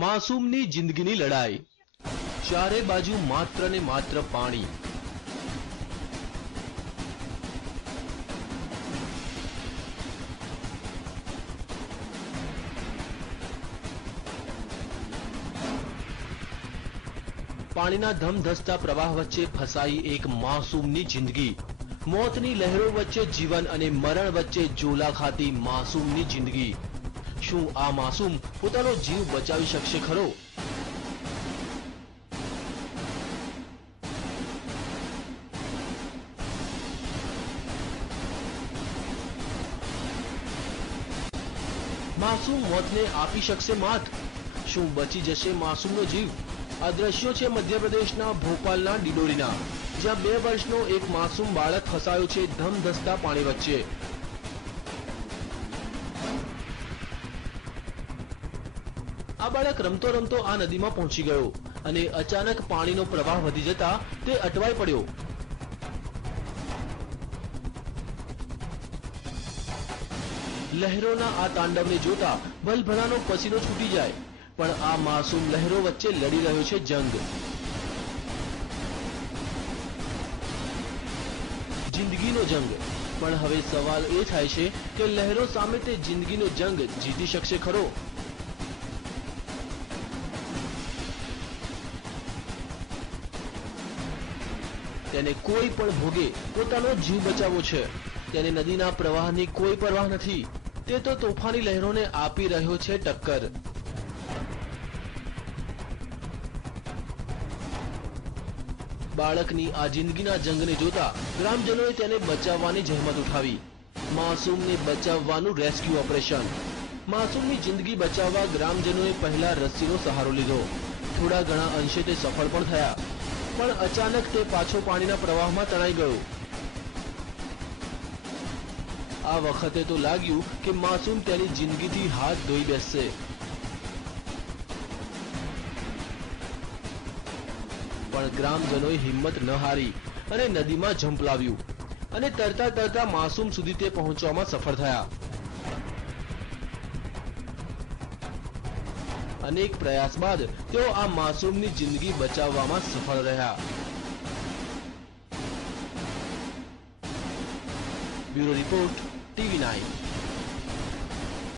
માસૂમની જિંદગીની લડાઈ। ચારે બાજુ માત્ર ને માત્ર પાણી। પાણીના ધમધસતા પ્રવાહ વચ્ચે ફસાઈ એક માસૂમની જિંદગી। મોતની લહેરો વચ્ચે જીવન અને મરણ વચ્ચે ઝોલા ખાતી માસૂમની જિંદગી। શું આ માસૂમ પોતાનો જીવ બચાવી શકશે ખરો? માસૂમ મોતને આપી શકશે માત? શું બચી જશે માસૂમનો જીવ? આ દ્રશ્યો છે મધ્યપ્રદેશના ભોપાલના ડિડોરીના, જ્યાં 2 વર્ષનો એક માસૂમ બાળક ફસાયો છે ધમધસતા પાણી વચ્ચે। આ બાળક રમતો રમતો આ નદીમાં પહોંચી ગયો અને અચાનક પાણીનો પ્રવાહ વધી જતા તે અટવાઈ પડ્યો। લહેરોના આ તાંડવને જોતા ભલભલાનો પસીનો છૂટી જાય, પણ આ માસૂમ લહેરો વચ્ચે લડી રહ્યો છે જંગ। જિંદગીનો જંગ। પણ હવે સવાલ એ થાય છે કે લહેરો સામે તે જિંદગીનો જંગ જીતી શકશે ખરો? તેને કોઈ પણ ભોગે પોતાનો જીવ બચાવવો છે। તેને નદીના પ્રવાહની કોઈ પરવાહ નથી। તે તો તોફાની લહેરોને આપી રહ્યો છે ટક્કર। બાળકની આ જિંદગીના જંગને જોતા ગ્રામજનોએ તેને બચાવવાની જહેમત ઉઠાવી। માસૂમને બચાવવાનું રેસ્ક્યુ ઓપરેશન। માસૂમની જિંદગી બચાવવા ગ્રામજનોએ પહેલા રસ્સીનો સહારો લીધો। થોડા ઘણા અંશે તે સફળ પણ થયા, પણ અચાનક તે પાછો પાણીના પ્રવાહમાં તણાઈ ગયો। આ વખતે તો લાગ્યું કે માસૂમ તેની જિંદગીથી હાથ ધોઈ બેસશે, પણ ગ્રામજનોએ હિંમત ન હારી અને નદીમાં ઝંપલાવ્યું અને તરતા તરતા માસૂમ સુધી તે પહોંચવામાં સફળ થયા। અનેક પ્રયાસ બાદ તેઓ આ માસૂમની જિંદગી બચાવવામાં સફળ રહ્યા। Bureau report, TV9।